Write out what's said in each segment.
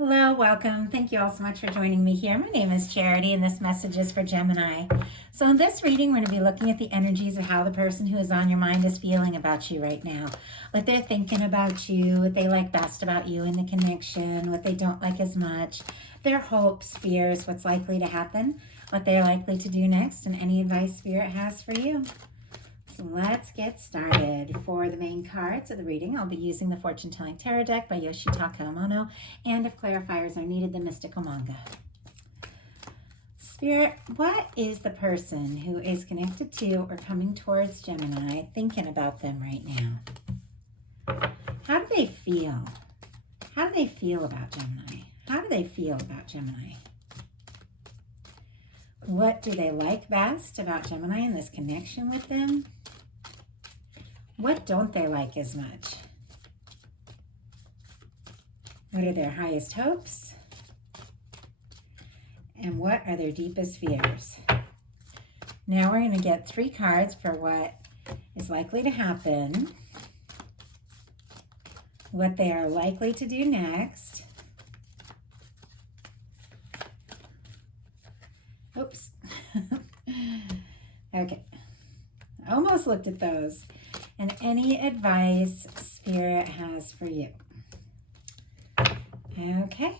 Hello, welcome. Thank you all so much for joining me here. My name is Charity, and this message is for Gemini. So in this reading, we're going to be looking at the energies of how the person who is on your mind is feeling about you right now. What they're thinking about you, what they like best about you in the connection, what they don't like as much, their hopes, fears, what's likely to happen, what they're likely to do next, and any advice Spirit has for you. So let's get started. For the main cards of the reading, I'll be using the Fortune Telling Tarot deck by Yoshitaka Omono, and if clarifiers are needed, the Mystical Manga. Spirit, what is the person who is connected to or coming towards Gemini thinking about them right now? How do they feel? How do they feel about Gemini? How do they feel about Gemini? What do they like best about Gemini and this connection with them? What don't they like as much? What are their highest hopes? And what are their deepest fears? Now we're going to get 3 cards for what is likely to happen, what they are likely to do next. Oops. Okay. Almost looked at those. And any advice Spirit has for you. Okay,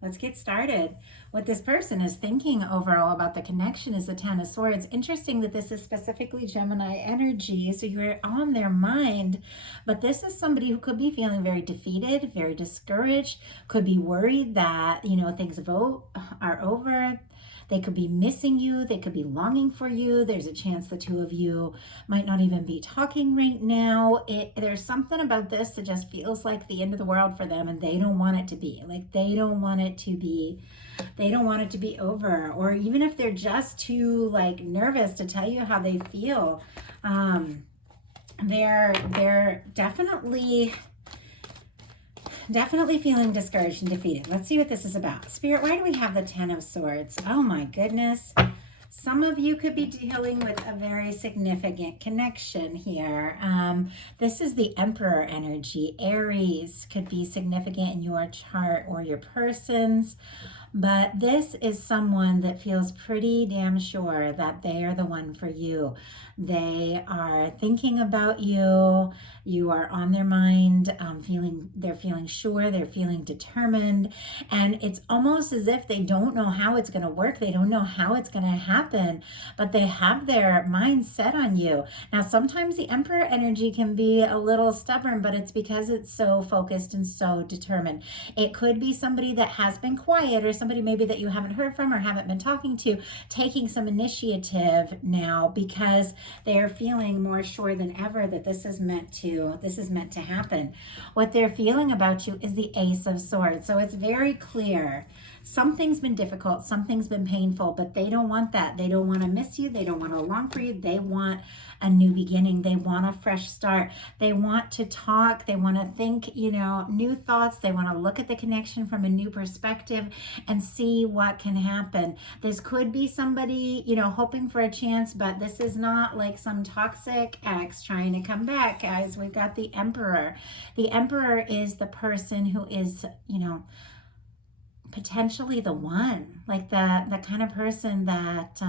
let's get started. What this person is thinking overall about the connection is the Ten of Swords. Interesting that this is specifically Gemini energy, so you're on their mind, but this is somebody who could be feeling very defeated, very discouraged, could be worried that, things are over. They could be missing you. They could be longing for you. There's a chance the two of you might not even be talking right now. There's something about this that just feels like the end of the world for them, and they don't want it to be. They don't want it to be over. Or even if they're just too nervous to tell you how they feel, they're definitely feeling discouraged and defeated. Let's see what this is about. Spirit, why do we have the Ten of Swords? Oh my goodness. Some of you could be dealing with a very significant connection here. This is the Emperor energy. Aries could be significant in your chart or your person's. But this is someone that feels pretty damn sure that they are the one for you. They are thinking about you. You are on their mind. They're feeling sure. They're feeling determined. And it's almost as if they don't know how it's going to work. They don't know how it's going to happen, but they have their mind set on you. Now, sometimes the Emperor energy can be a little stubborn, but it's because it's so focused and so determined. It could be somebody that has been quiet, or somebody maybe that you haven't heard from or haven't been talking to, taking some initiative now because they're feeling more sure than ever that this is meant to happen. What they're feeling about you is the Ace of Swords. So it's very clear. Something's been difficult, something's been painful, but they don't want that. They don't want to miss you. They don't want to long for you. They want a new beginning. They want a fresh start. They want to talk. They want to think, new thoughts. They want to look at the connection from a new perspective and see what can happen. This could be somebody, hoping for a chance, but this is not like some toxic ex trying to come back, guys. We've got the Emperor. The Emperor is the person who is, potentially the one, like the kind of person that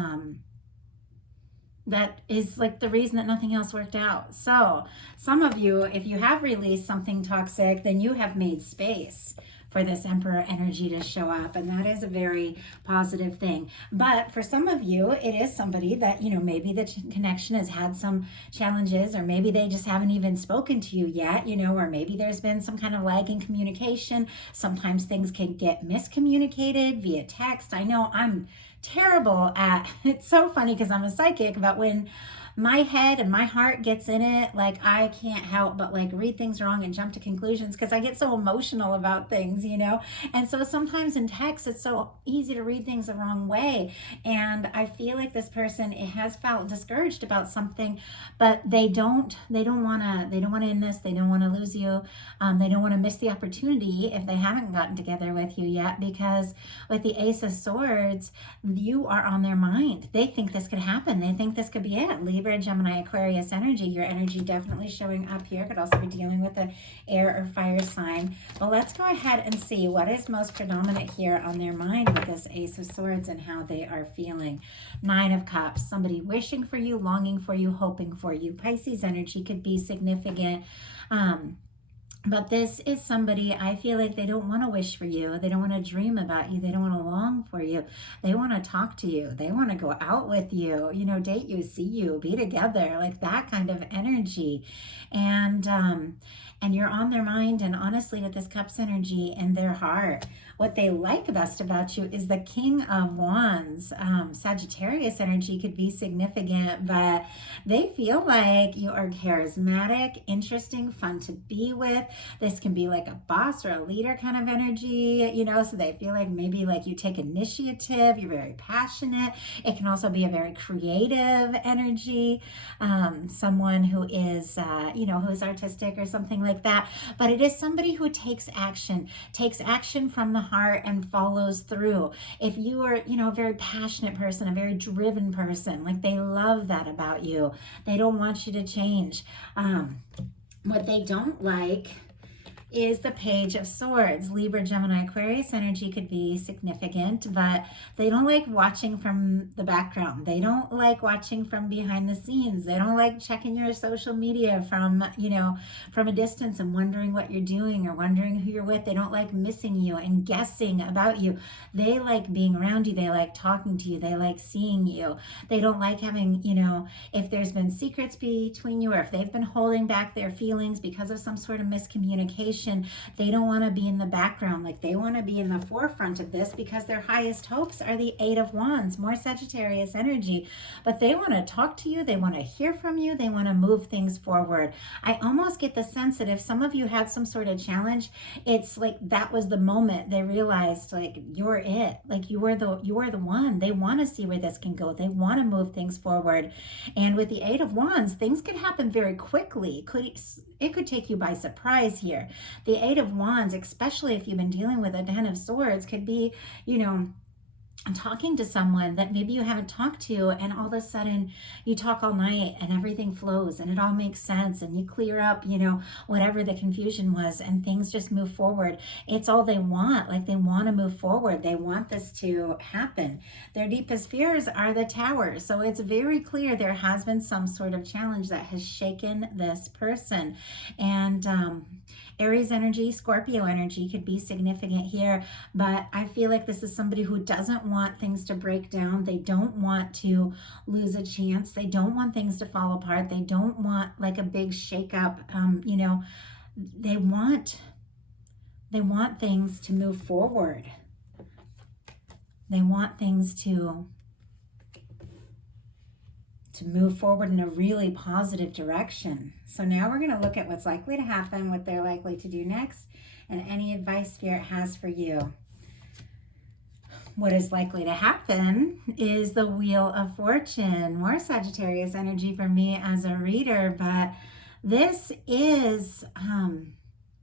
is like the reason that nothing else worked out. So some of you, if you have released something toxic, then you have made space for this Emperor energy to show up, and that is a very positive thing. But for some of you, it is somebody that, maybe the connection has had some challenges, or maybe they just haven't even spoken to you yet, or maybe there's been some kind of lag in communication. Sometimes things can get miscommunicated via text. I know I'm terrible at, it's so funny because I'm a psychic, but when my head and my heart gets in it, I can't help but read things wrong and jump to conclusions because I get so emotional about things, and so sometimes in text it's so easy to read things the wrong way. And I feel like this person has felt discouraged about something, but they don't want to end this. They don't want to lose you. They don't want to miss the opportunity if they haven't gotten together with you yet, because with the Ace of Swords, you are on their mind. They think this could happen. They think this could be it. Libra, Gemini, Aquarius energy. Your energy definitely showing up here. Could also be dealing with an air or fire sign. But let's go ahead and see what is most predominant here on their mind with this Ace of Swords and how they are feeling. Nine of Cups, somebody wishing for you, longing for you, hoping for you. Pisces energy could be significant. But this is somebody, I feel like they don't want to wish for you. They don't want to dream about you. They don't want to long for you. They want to talk to you. They want to go out with you, you know, date you, see you, be together, like that kind of energy. And you're on their mind. And honestly, with this Cups energy in their heart, what they like best about you is the King of Wands. Sagittarius energy could be significant, but they feel like you are charismatic, interesting, fun to be with. This can be like a boss or a leader kind of energy, you know, so they feel like maybe like you take initiative, you're very passionate. It can also be a very creative energy, someone who is, you know, who is artistic or something like that. But it is somebody who takes action from the heart and follows through. If you are, you know, a very passionate person, a very driven person, like they love that about you. They don't want you to change. What they don't like is the Page of Swords. Libra, Gemini, Aquarius energy could be significant, but they don't like watching from the background. They don't like watching from behind the scenes. They don't like checking your social media from, you know, from a distance and wondering what you're doing or wondering who you're with. They don't like missing you and guessing about you. They like being around you. They like talking to you. They like seeing you. They don't like having, you know, if there's been secrets between you or if they've been holding back their feelings because of some sort of miscommunication, they don't want to be in the background. Like they want to be in the forefront of this because their highest hopes are the Eight of Wands, more Sagittarius energy. But they want to talk to you. They want to hear from you. They want to move things forward. I almost get the sense that if some of you had some sort of challenge, it's like that was the moment they realized like you're it. Like you are the one. They want to see where this can go. They want to move things forward. And with the Eight of Wands, things could happen very quickly. It could take you by surprise here. The Eight of Wands, especially if you've been dealing with a Ten of Swords, could be, you know, talking to someone that maybe you haven't talked to, and all of a sudden you talk all night and everything flows and it all makes sense and you clear up, you know, whatever the confusion was and things just move forward. It's all they want. Like they want to move forward. They want this to happen. Their deepest fears are the Tower. So it's very clear there has been some sort of challenge that has shaken this person. And Aries energy, Scorpio energy could be significant here, but I feel like this is somebody who doesn't want things to break down. They don't want to lose a chance. They don't want things to fall apart. They don't want like a big shakeup. You know, they want things to move forward. They want things to move forward in a really positive direction. So now we're going to look at what's likely to happen, what they're likely to do next, and any advice Spirit has for you. What is likely to happen is the Wheel of Fortune. More Sagittarius energy for me as a reader, but this is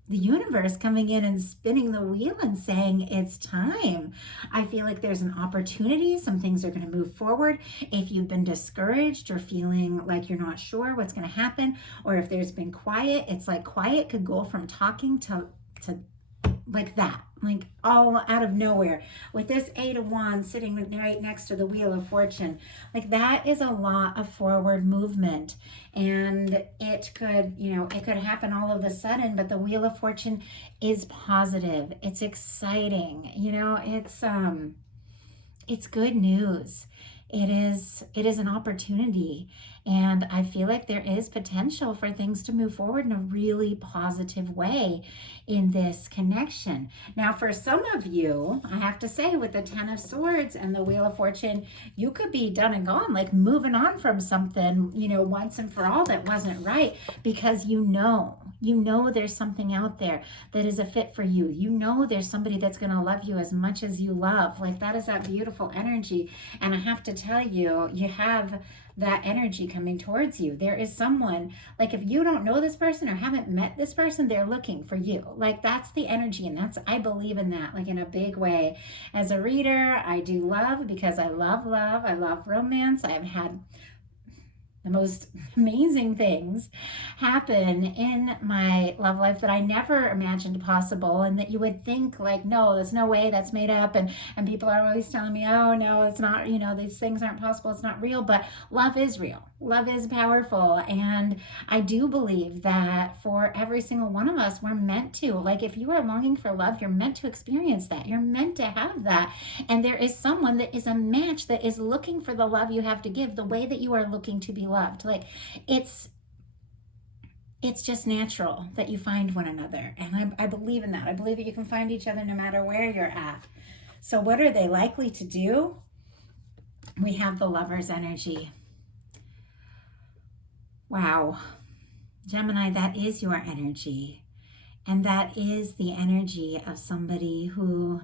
the universe coming in and spinning the wheel and saying it's time. I feel like there's an opportunity. Some things are going to move forward. If you've been discouraged or feeling like you're not sure what's going to happen, or if there's been quiet, it's like quiet could go from talking to like that, like all out of nowhere. With this Eight of Wands sitting right next to the Wheel of Fortune, like that is a lot of forward movement. And it could, you know, it could happen all of a sudden, but the Wheel of Fortune is positive. It's exciting. You know, it's good news. It is an opportunity. And I feel like there is potential for things to move forward in a really positive way in this connection. Now, for some of you, I have to say, with the Ten of Swords and the Wheel of Fortune, you could be done and gone, like moving on from something, you know, once and for all that wasn't right, because you know there's something out there that is a fit for you. You know there's somebody that's going to love you as much as you love. Like that is that beautiful energy. And I have to tell you, you have that energy coming towards you. There is someone, like if you don't know this person or haven't met this person, they're looking for you. Like that's the energy, and that's, I believe in that, like in a big way. As a reader, I do love, because I love love, I love romance. I have had the most amazing things happen in my love life that I never imagined possible, and that you would think like, no, there's no way, that's made up. And people are always telling me, oh no, it's not, these things aren't possible, it's not real. But love is real, love is powerful. And I do believe that for every single one of us, we're meant to, like, if you are longing for love, you're meant to experience that, you're meant to have that. And there is someone that is a match that is looking for the love you have to give, the way that you are looking to be loved. Like, it's just natural that you find one another. And I believe in that. I believe that you can find each other no matter where you're at. So what are they likely to do? We have the Lover's energy. Wow. Gemini, that is your energy. And that is the energy of somebody who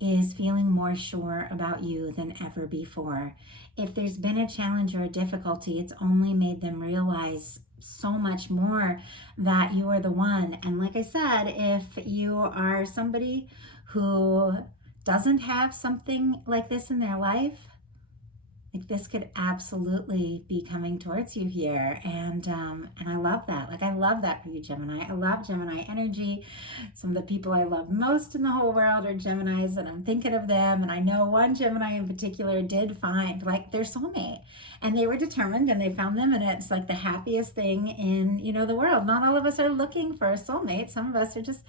is feeling more sure about you than ever before. If there's been a challenge or a difficulty, it's only made them realize so much more that you are the one. And like I said, if you are somebody who doesn't have something like this in their life, like, this could absolutely be coming towards you here. And I love that. Like, I love that for you, Gemini. I love Gemini energy. Some of the people I love most in the whole world are Geminis, and I'm thinking of them. And I know one Gemini in particular did find like their soulmate, and they were determined and they found them, and it's like the happiest thing in, the world. Not all of us are looking for a soulmate. Some of us are just,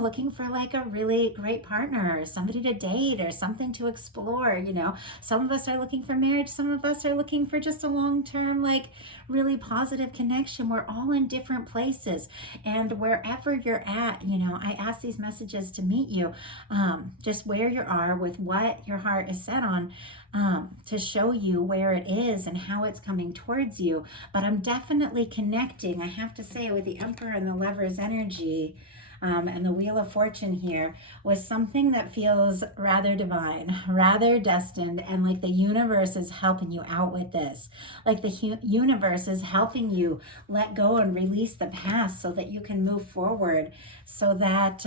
looking for like a really great partner, or somebody to date, or something to explore. Some of us are looking for marriage. Some of us are looking for just a long-term, like, really positive connection. We're all in different places, and wherever you're at, I ask these messages to meet you, just where you are with what your heart is set on, to show you where it is and how it's coming towards you. But I'm definitely connecting, I have to say, with the Emperor and the Lover's energy, and the Wheel of Fortune here, was something that feels rather divine, rather destined, and like the universe is helping you out with this. Like, the universe is helping you let go and release the past so that you can move forward, so that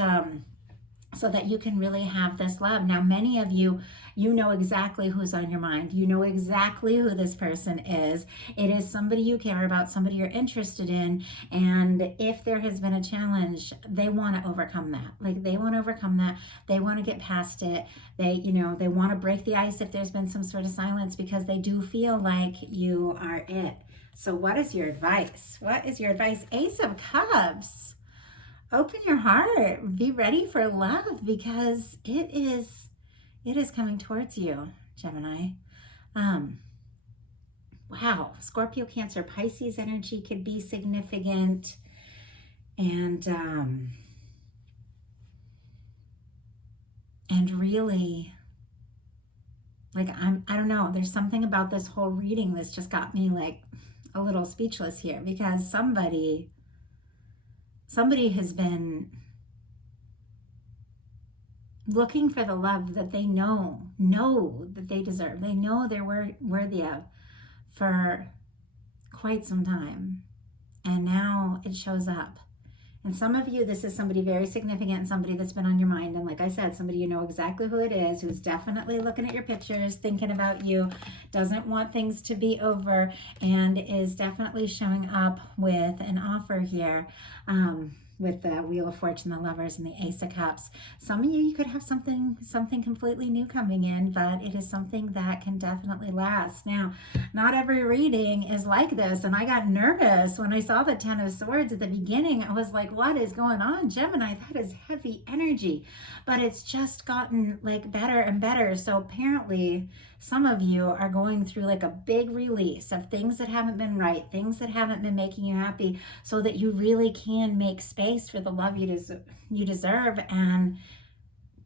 you can really have this love. Now, many of you, know exactly who's on your mind. You know exactly who this person is. It is somebody you care about, somebody you're interested in. And if there has been a challenge, they want to overcome that. Like, they want to overcome that. They want to get past it. They want to break the ice if there's been some sort of silence, because they do feel like you are it. So what is your advice? What is your advice? Ace of Cups. Open your heart. Be ready for love, because it is coming towards you, Gemini. Wow. Scorpio, Cancer, Pisces energy could be significant. And really, like, I don't know, there's something about this whole reading that's just got me like a little speechless here, because somebody has been looking for the love that they know that they deserve. They know they're worthy of for quite some time. And now it shows up. And some of you, this is somebody very significant, somebody that's been on your mind. And like I said, somebody you know exactly who it is, who's definitely looking at your pictures, thinking about you, doesn't want things to be over, and is definitely showing up with an offer here. With the Wheel of Fortune, the Lovers, and the Ace of Cups. Some of you could have something completely new coming in, but it is something that can definitely last. Now, not every reading is like this, and I got nervous when I saw the Ten of Swords at the beginning. I was like, what is going on, Gemini? That is heavy energy, but it's just gotten like better and better. So apparently some of you are going through like a big release of things that haven't been right, things that haven't been making you happy, so that you really can make space for the love you deserve. And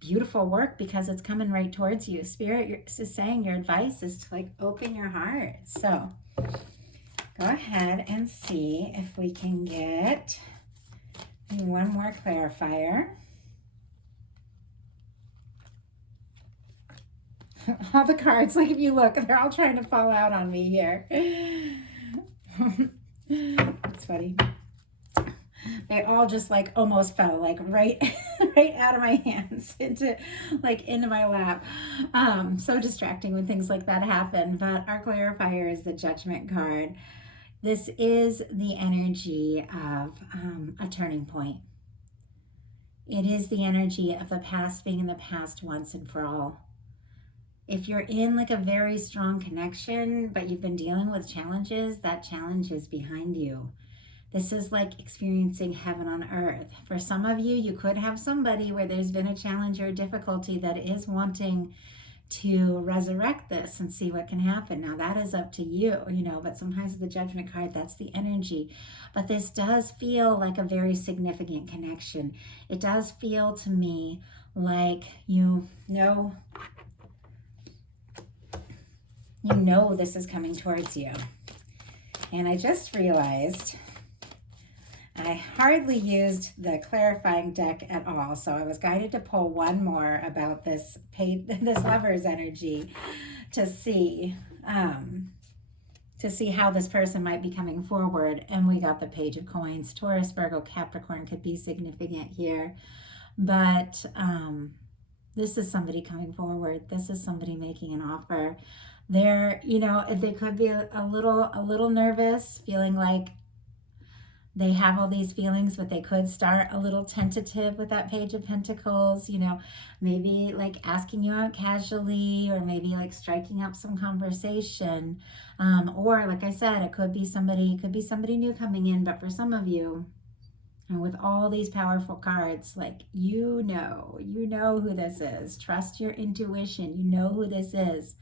beautiful work, because it's coming right towards you. Spirit is saying your advice is to like open your heart. So go ahead and see if we can get one more clarifier. All the cards, like, if you look, they're all trying to fall out on me here. It's funny. They all just like almost fell like right out of my hands into my lap. So distracting when things like that happen. But our clarifier is the Judgment card. This is the energy of a turning point. It is the energy of the past being in the past once and for all. If you're in like a very strong connection, but you've been dealing with challenges, that challenge is behind you. This is like experiencing heaven on earth. For some of you, you could have somebody where there's been a challenge or a difficulty that is wanting to resurrect this and see what can happen. Now that is up to you, but sometimes the Judgment card, that's the energy. But this does feel like a very significant connection. It does feel to me like you know this is coming towards you. And I just realized I hardly used the clarifying deck at all, so I was guided to pull one more about this lover's energy to see how this person might be coming forward. And we got the Page of Coins. Taurus, Virgo, Capricorn could be significant here, but this is somebody coming forward. This is somebody making an offer. They could be a little nervous, feeling like they have all these feelings, but they could start a little tentative with that Page of Pentacles, maybe like asking you out casually, or maybe like striking up some conversation. Or like I said, it could be somebody new coming in. But for some of you, with all these powerful cards, like, you know who this is. Trust your intuition. You know who this is.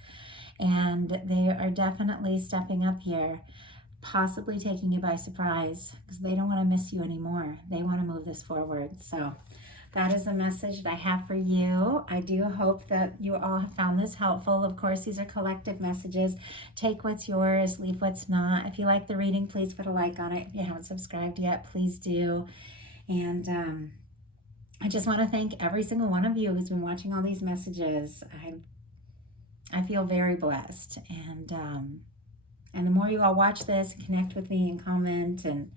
And they are definitely stepping up here, possibly taking you by surprise, because they don't want to miss you anymore. They want to move this forward. So that is the message that I have for you. I do hope that you all have found this helpful. Of course, these are collective messages. Take what's yours, leave what's not. If you like the reading, please put a like on it. If you haven't subscribed yet, please do. And I just want to thank every single one of you who's been watching all these messages. I feel very blessed. And the more you all watch this, connect with me and comment, and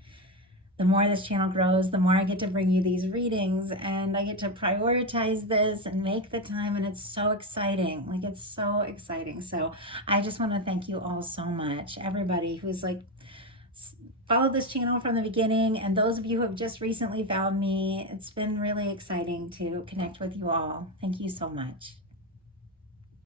the more this channel grows, the more I get to bring you these readings, and I get to prioritize this and make the time, and it's so exciting. Like, it's so exciting. So I just want to thank you all so much. Everybody who's like followed this channel from the beginning, and those of you who have just recently found me, it's been really exciting to connect with you all. Thank you so much.